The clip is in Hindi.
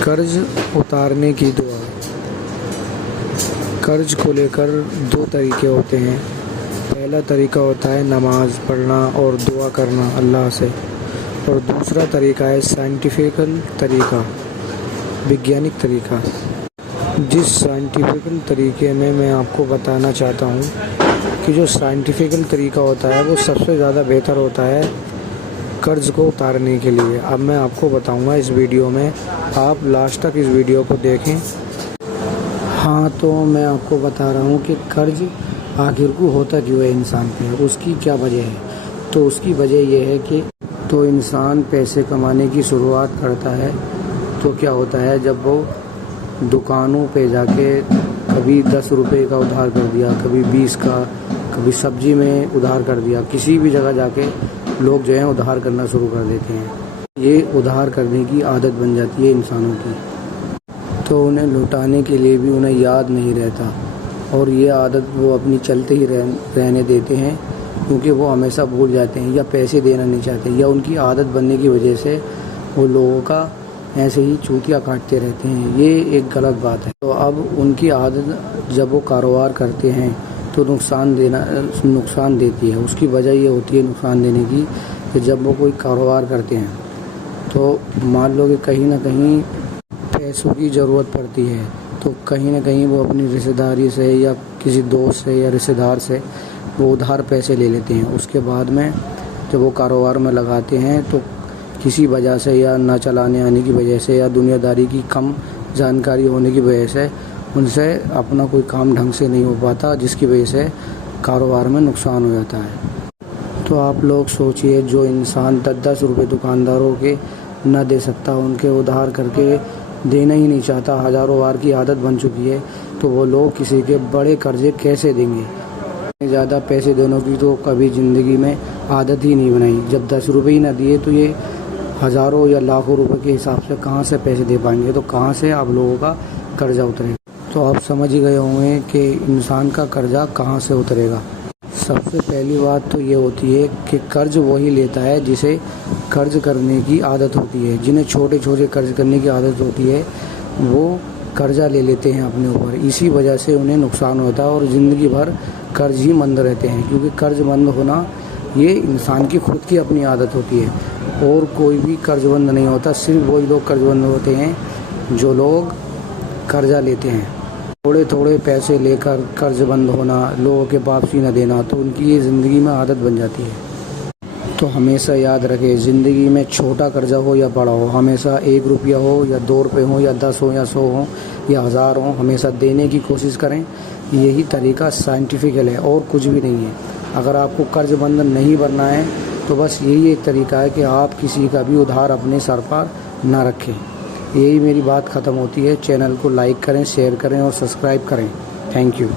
कर्ज उतारने की दुआ। कर्ज को लेकर दो तरीके होते हैं। पहला तरीका होता है नमाज़ पढ़ना और दुआ करना अल्लाह से, और दूसरा तरीका है साइंटिफिकल तरीका, वैज्ञानिक तरीका। जिस साइंटिफिकल तरीके में मैं आपको बताना चाहता हूँ कि जो साइंटिफिकल तरीका होता है वो सबसे ज़्यादा बेहतर होता है कर्ज को उतारने के लिए। अब मैं आपको बताऊंगा इस वीडियो में, आप लास्ट तक इस वीडियो को देखें। हाँ, तो मैं आपको बता रहा हूँ कि कर्ज आखिर को होता क्यों है इंसान पे, उसकी क्या वजह है। तो उसकी वजह यह है कि तो इंसान पैसे कमाने की शुरुआत करता है तो क्या होता है, जब वो दुकानों पे जाके कभी 10 रुपये का उधार कर दिया, कभी 20 का, कभी सब्जी में उधार कर दिया, किसी भी जगह जाके लोग जो हैं उधार करना शुरू कर देते हैं। ये उधार करने की आदत बन जाती है इंसानों की, तो उन्हें लौटाने के लिए भी उन्हें याद नहीं रहता, और ये आदत वो अपनी चलते ही रहने देते हैं, क्योंकि वो हमेशा भूल जाते हैं या पैसे देना नहीं चाहते, या उनकी आदत बनने की वजह से वो लोगों का ऐसे ही चूतिया काटते रहते हैं। ये एक गलत बात है। तो अब उनकी आदत जब वो कारोबार करते हैं तो नुकसान देती है। उसकी वजह ये होती है नुकसान देने की कि जब वो कोई कारोबार करते हैं तो मान लो कि कहीं ना कहीं पैसों की ज़रूरत पड़ती है, तो कहीं ना कहीं वो अपनी रिश्तेदारी से या किसी दोस्त से या रिश्तेदार से वो उधार पैसे ले लेते हैं। उसके बाद में जब वो कारोबार में लगाते हैं तो किसी वजह से, या ना चलाने आने की वजह से, या दुनियादारी की कम जानकारी होने की वजह से उनसे अपना कोई काम ढंग से नहीं हो पाता, जिसकी वजह से कारोबार में नुकसान हो जाता है। तो आप लोग सोचिए, जो इंसान 10-10 रुपये दुकानदारों के न दे सकता, उनके उधार करके देना ही नहीं चाहता, हज़ारों बार की आदत बन चुकी है, तो वो लोग किसी के बड़े कर्जे कैसे देंगे। ज़्यादा पैसे देने की तो कभी ज़िंदगी में आदत ही नहीं बनाई। जब 10 रुपये ही ना दिए तो ये हज़ारों या लाखों रुपए के हिसाब से कहाँ से पैसे दे पाएंगे, तो कहाँ से आप लोगों का कर्जा उतरेगा। तो आप समझ ही गए होंगे कि इंसान का कर्जा कहाँ से उतरेगा। सबसे पहली बात तो ये होती है कि कर्ज वही लेता है जिसे कर्ज करने की आदत होती है। जिन्हें छोटे छोटे कर्ज करने की आदत होती है वो कर्जा ले लेते हैं अपने ऊपर, इसी वजह से उन्हें नुकसान होता है और ज़िंदगी भर कर्ज ही मंद रहते हैं। क्योंकि कर्ज मंद होना ये इंसान की खुद की अपनी आदत होती है, और कोई भी कर्जबंद नहीं होता। सिर्फ वही लोग कर्जबंद होते हैं जो लोग कर्जा लेते हैं। थोड़े थोड़े पैसे लेकर कर्जबंद होना, लोगों के वापसी न देना, तो उनकी ये ज़िंदगी में आदत बन जाती है। तो हमेशा याद रखें, ज़िंदगी में छोटा कर्जा हो या बड़ा हो, हमेशा 1 रुपया हो या 2 रुपये हो या 10 हो या 100 हो या 1000 हो, हमेशा देने की कोशिश करें। यही तरीका साइंटिफिकल है और कुछ भी नहीं है। अगर आपको कर्जबंद नहीं बनना है तो बस यही एक तरीका है कि आप किसी का भी उधार अपने सर पर ना रखें। यही मेरी बात ख़त्म होती है। चैनल को लाइक करें, शेयर करें और सब्सक्राइब करें। Thank you.